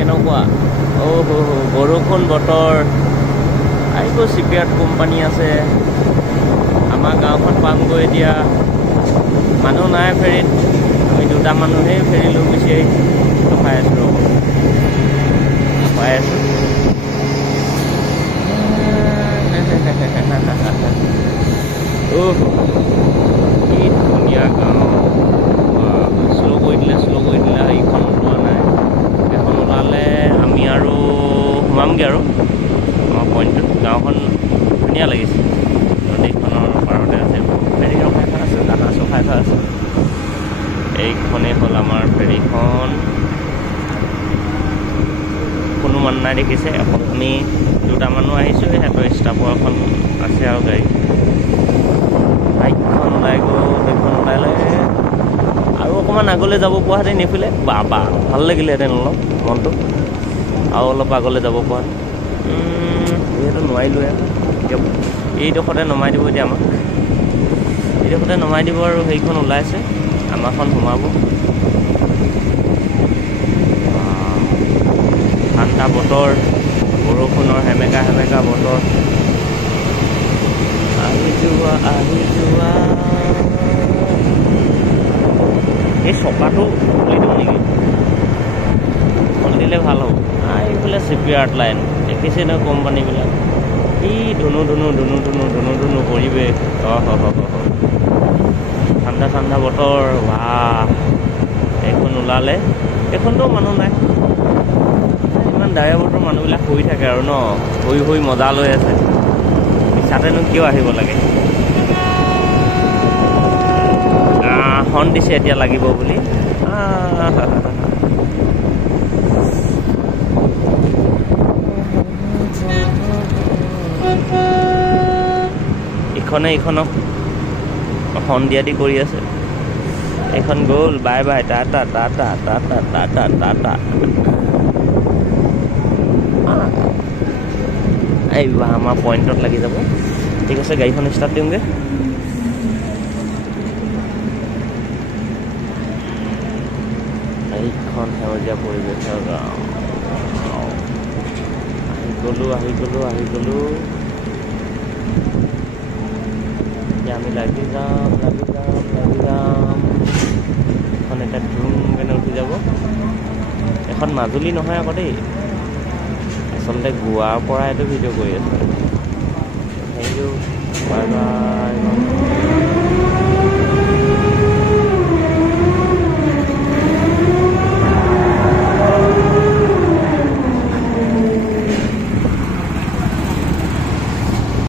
কেনেকুৱা বৰষুণ বতৰ আহিব চিপিয়াৰ্ড কোম্পানী আছে আমাৰ গাঁওখন পামগৈ এতিয়া মানুহ নাই ফেৰীত আমি দুটা মানুহেই ফেৰী লৈ গুচি আহিছোঁ খাই আছোঁ খুৱাই আছোঁ কি ধুনীয়া গাঁও শ্ল' কৰি দিলে এইখন ওলোৱা নাই এখন ওলালে আমি আৰু সোমামগৈ আৰু আমাৰ পইণ্টটোত গাঁওখন ধুনীয়া লাগিছে নদীখনৰ পাৰতে আছে ফেৰী ৰখাই থোৱা আছে দানা চখাই থোৱা আছে এইখনেই হ'ল আমাৰ ফেৰীখন কোনো মানুহ নাই দেখিছে অকল আমি দুটা মানুহ আহিছোঁ সিহঁতৰ ষ্টাফৰ এখন আছে আৰু গাড়ী বাইকখন ওলাই গ'ল সেইখন ওলালে আৰু অকণমান আগলৈ যাব পোৱাহেঁতেন এইফালে বা ভাল লাগিলেহেঁতেন অলপ মনটো আৰু অলপ আগলৈ যাব পৰা যিহেতু নোৱাৰিলোৱে এইডোখৰতে নমাই দিব এতিয়া আমাক এইডোখৰতে নমাই দিব আৰু সেইখন ওলাইছে আমাৰখন সোমাব ঠাণ্ডা বতৰ বৰষুণৰ সেমেকা বতৰ আহি যোৱা এই চকাটো খুলি দিওঁ নেকি খুলি দিলে ভাল হ'ব এইফালে চিপিয়াৰ্ড লাইন দেখিছে নহয় কোম্পানীবিলাক ই ধুনু পৰিৱেশ ঠাণ্ডা বতৰ এইখন ওলালে এইখনতো মানুহ নাই ইমান ডাৱৰীয়া বতৰ মানুহবিলাক শুই থাকে আৰু ন শুই মজা লৈ আছে মিছাতেনো কিয় আহিব লাগে হৰ্ণ দিছে এতিয়া লাগিব বুলি ইখনক হৰ্ণ দিয়া দি কৰি আছে এইখন গ'ল বাই টাটা এইবা আমাৰ পইণ্টত লাগি যাব ঠিক আছে গাড়ীখন ষ্টাৰ্ট দিওঁগৈ এইখন সেউজীয়া পৰিৱেশৰ গাঁও আহি গ'লো এতিয়া আমি লাগি যাম এখন এতিয়া ধুমকেনে উঠি যাব এখন মাজুলী নহয় আকৌ দেই আচলতে গোৱাৰ পৰা এইটো ভিডিঅ' কৰি আছোঁ